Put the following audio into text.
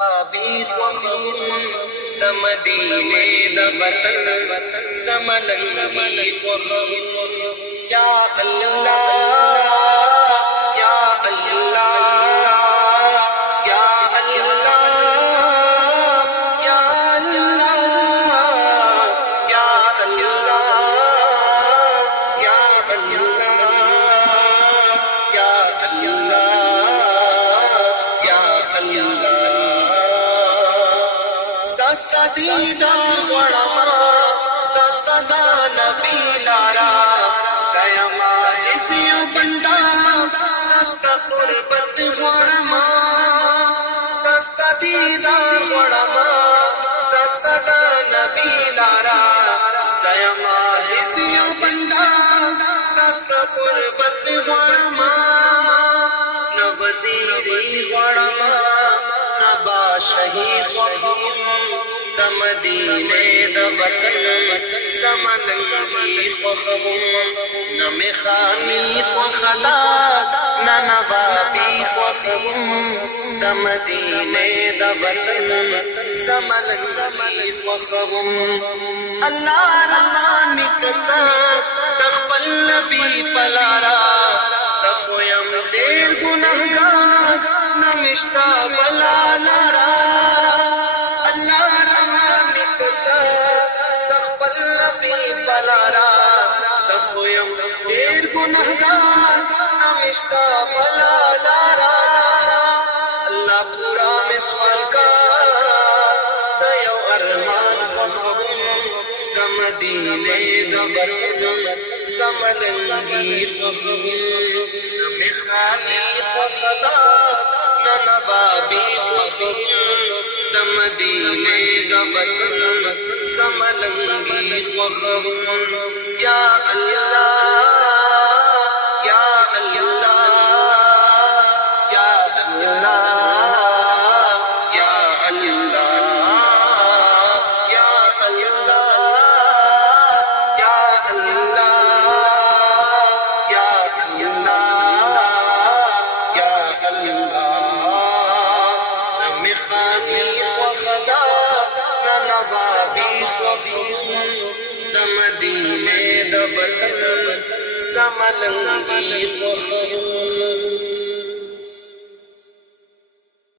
د مدینه د وطن سملنګي خوخو یا الله یا الله یا الله یا الله یا الله یا الله یا الله یا الله سستا دیدار غړما سستا د نبی لارا سیما جسیو بندا سستا قربت غړما سستا دیدار غړما سستا د نبی لارا سیما جسیو بندا سستا قربت غړما نو وزیری غړما نبا شهی خوخم د مدینه د وطن سملنګي خوخم نمی خانی خوخدا ننوابی خوخم د مدینه د وطن سملنګي خوخم الله رحمان نکتا تخپل نبی پلارا صفو یم دیر گناهگار نمشتا بلا لارا اللہ رحمان نکتا تخپل نبی بلارا صفویم دیر گناہگار نمشتا بلا لارا اللہ پورا میں سوال کا دیو ارمان خوخم د مدینے د وطن سملنگی خوخم نمی خالی خوخدا ننوابی خوخم د مدینه د وطن سملنګي خوخم یا الله یا الله یا الله یا الله یا الله یا الله یا الله یا الله خانی خوخدا ننوابی خوخم د مدینه د وطن سملنګي خوخم